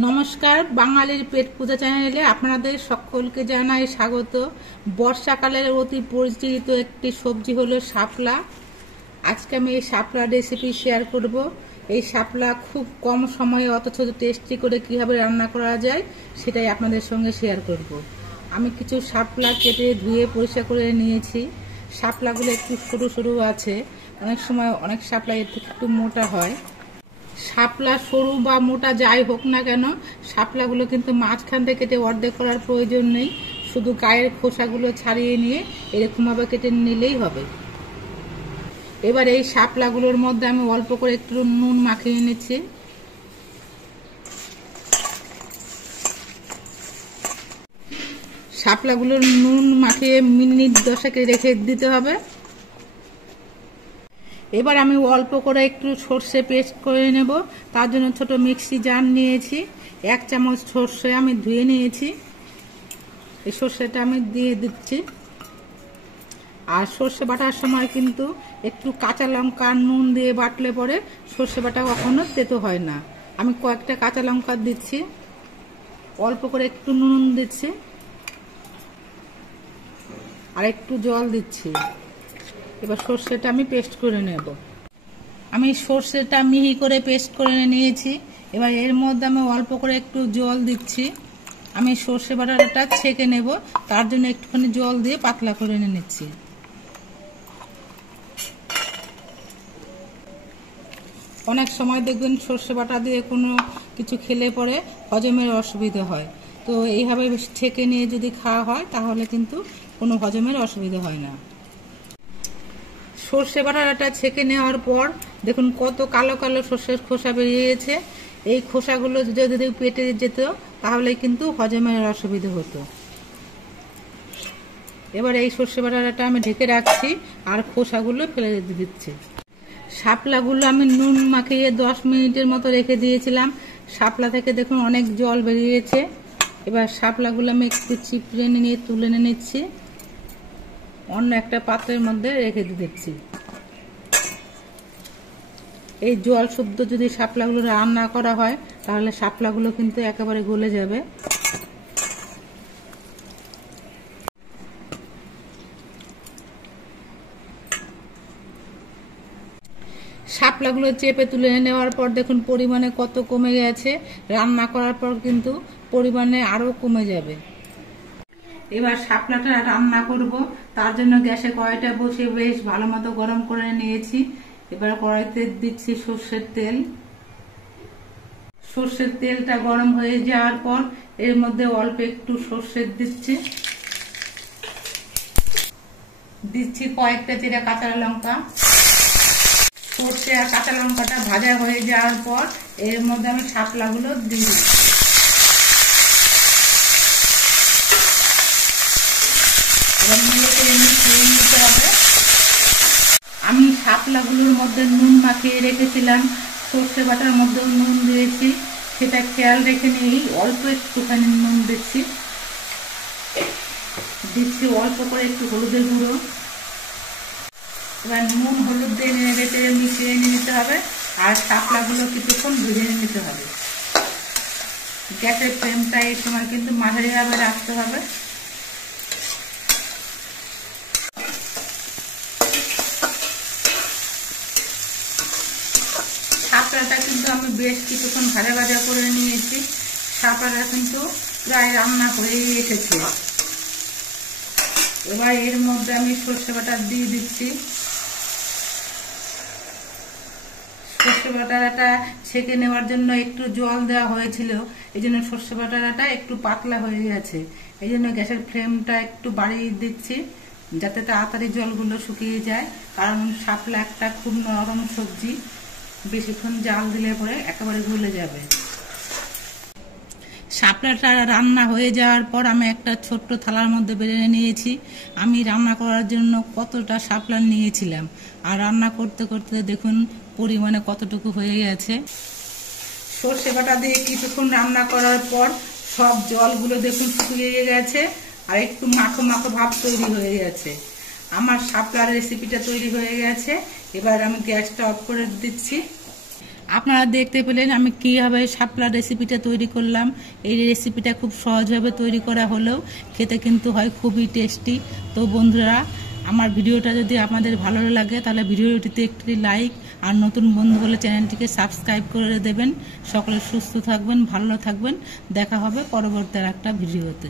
নমস্কার, বাঙালির পেট পূজা চ্যানেলে আপনাদের সকলকে জানাই স্বাগত। বর্ষাকালের অতি পরিচিত একটি সবজি হলো শাপলা। আজকে আমি এই শাপলা রেসিপি শেয়ার করব। এই শাপলা খুব কম সময়ে অথচ টেস্টি করে কিভাবে রান্না করা যায় সেটাই আপনাদের সঙ্গে শেয়ার করব। আমি কিছু শাপলা কেটে ধুয়ে পরিষ্কার করে নিয়েছি। শাপলাগুলো একটু সরু সরু আছে, অনেক সময় অনেক শাপলা এর থেকে একটু মোটা হয়। শাপলা সরু বা মোটা যাই হোক না কেন, শাপলাগুলো কিন্তু মাঝখান থেকে কেটে অর্ধেক করার প্রয়োজন নেই, শুধু গায়ের খোসাগুলো ছাড়িয়ে নিয়ে এরকমভাবে কেটে নিলেই হবে। এবার এই শাপলাগুলোর মধ্যে আমি অল্প করে একটু নুন মাখিয়ে নিচ্ছি। শাপলাগুলো নুন মাখিয়ে মিনিট 10 রেখে দিতে হবে। এবার আমি অল্প করে একটু সর্ষে পেস্ট করে নেব। তার জন্য ছোট মিক্সি জার নিয়েছি। 1 চামচ সর্ষে আমি ধুয়ে নিয়েছি। এই সর্ষেটা আমি দিয়ে দিচ্ছি। আর সর্ষে বাটার সময় কিন্তু একটু কাঁচা লঙ্কা নুন দিয়ে বাটলে পরে সর্ষে বাটা কখনো তেতো হয় না। আমি কয়েকটা কাঁচা লঙ্কা দিচ্ছি, অল্প করে একটু নুন দিচ্ছি আর একটু জল দিচ্ছি। এবার সর্ষেটা আমি পেস্ট করে নেব। আমি সর্ষেটা মিহি করে পেস্ট করে নিয়েছি। এবার এর মধ্যে আমি অল্প করে একটু জল দিচ্ছি। আমি সর্ষে বাটাটা ছেঁকে নেব, তার জন্য একটুখানি জল দিয়ে পাতলা করে নিচ্ছি। অনেক সময় দেখবেন সর্ষে বাটা দিয়ে কোনো কিছু খেলে পরে হজমের অসুবিধা হয়, তো এইভাবে ছেঁকে নিয়ে যদি খাওয়া হয় তাহলে কিন্তু কোনো হজমের অসুবিধা হয় না। সর্ষে বাটাটা ছেঁকে নেওয়ার পর দেখুন কত কালো কালো সর্ষের খোসা বেরিয়েছে। এই খোসাগুলো যদি পেটে যেত তাহলে কিন্তু হজমের অসুবিধা হতো। এবার এই সর্ষে বাটাটা আমি ঢেকে রাখছি আর খোসাগুলো ফেলে দিচ্ছি। শাপলাগুলো আমি নুন মাখিয়ে 10 মিনিটের মতো রেখে দিয়েছিলাম। শাপলা থেকে দেখুন অনেক জল বেরিয়েছে। এবার শাপলাগুলো আমি একটু চিপড়ে নিয়ে তুলে নিচ্ছি, অন্য একটা পাত্রের মধ্যে রেখে দিচ্ছি। এই জল শুদ্ধ যদি শাপলাগুলো রান্না করা হয় তাহলে শাপলাগুলো কিন্তু একেবারে গলে যাবে। শাপলাগুলো চেপে তুলে নেওয়ার পর দেখুন পরিমাণে কত কমে গেছে। রান্না করার পর কিন্তু পরিমাণে আরো কমে যাবে। এবার শাপলাটা রান্না করব, তার জন্য গ্যাসে কড়াইটা বসিয়ে বেশ ভালো মতো গরম করে নিয়েছি। এবার কড়াইতে দিচ্ছি সর্ষের তেল। সর্ষের তেলটা গরম হয়ে যাওয়ার পর এর মধ্যে অল্প একটু সর্ষে দিচ্ছি কয়েকটা চেরা কাঁচা লঙ্কা। সর্ষে আর কাঁচা লঙ্কাটা ভাজা হয়ে যাওয়ার পর এর মধ্যে আমি শাপলাগুলো দিয়ে দিই। নিতে হবে। আমি শাপলাগুলোর মধ্যে নুন মাখিয়ে রেখেছিলাম, সর্ষে বাটার মধ্যেও নুন দিয়েছি, সেটা খেয়াল রেখে নিয়েই অল্প একটুখানি নুন দিচ্ছি অল্প করে একটু হলুদের গুঁড়ো। এবার নুন হলুদ দিয়ে নেড়ে মিশিয়ে নিতে হবে আর শাপলাগুলো কিছুক্ষণ ভেজে নিতে হবে। গ্যাসের ফ্লেমটা এই সময় কিন্তু মাঝারিভাবে রাখতে হবে। শাপলাটা কিন্তু আমি বেশ কিছুক্ষণ ভাজা ভাজা করে নিয়েছি। শাপলাটা কিন্তু প্রায় রান্না হয়ে এসেছে। এবার এর মধ্যে আমি সর্ষে বাটা দিয়ে দিচ্ছি। সর্ষে বাটাটা ছেঁকে নেওয়ার জন্য একটু জল দেওয়া হয়েছিল, এই জন্য সর্ষে বাটাটা একটু পাতলা হয়ে গেছে। এই জন্য গ্যাসের ফ্লেমটা একটু বাড়িয়ে দিচ্ছি যাতে তাড়াতাড়ি জলগুলো শুকিয়ে যায়, কারণ শাপলা একটা খুব নরম সবজি, বেশিক্ষণ জাল দিলে পরে একেবারে গলে যাবে। শাপলাটা রান্না হয়ে যাওয়ার পর আমি একটা ছোট্ট থালার মধ্যে বেড়ে নিয়েছি। আমি রান্না করার জন্য কতটা শাপলা নিয়েছিলাম আর রান্না করতে করতে দেখুন পরিমাণে কতটুকু হয়ে গেছে। সর্ষে বাটা দিয়ে কিছুক্ষণ রান্না করার পর সব জলগুলো দেখুন শুকিয়ে গেছে আর একটু মাখো মাখো ভাব তৈরি হয়ে গেছে। আমার শাপলার রেসিপিটা তৈরি হয়ে গেছে। এবার আমি গ্যাসটা অফ করে দিচ্ছি। আপনারা দেখতে পেলেন আমি কীভাবে শাপলা রেসিপিটা তৈরি করলাম। এই রেসিপিটা খুব সহজভাবে তৈরি করা হলেও খেতে কিন্তু হয় খুবই টেস্টি। তো বন্ধুরা, আমার ভিডিওটা যদি আপনাদের ভালো লাগে তাহলে ভিডিওটিতে একটি লাইক, আর নতুন বন্ধু হলে চ্যানেলটিকে সাবস্ক্রাইব করে দেবেন। সকলে সুস্থ থাকবেন, ভালো থাকবেন। দেখা হবে পরবর্তী একটা ভিডিওতে।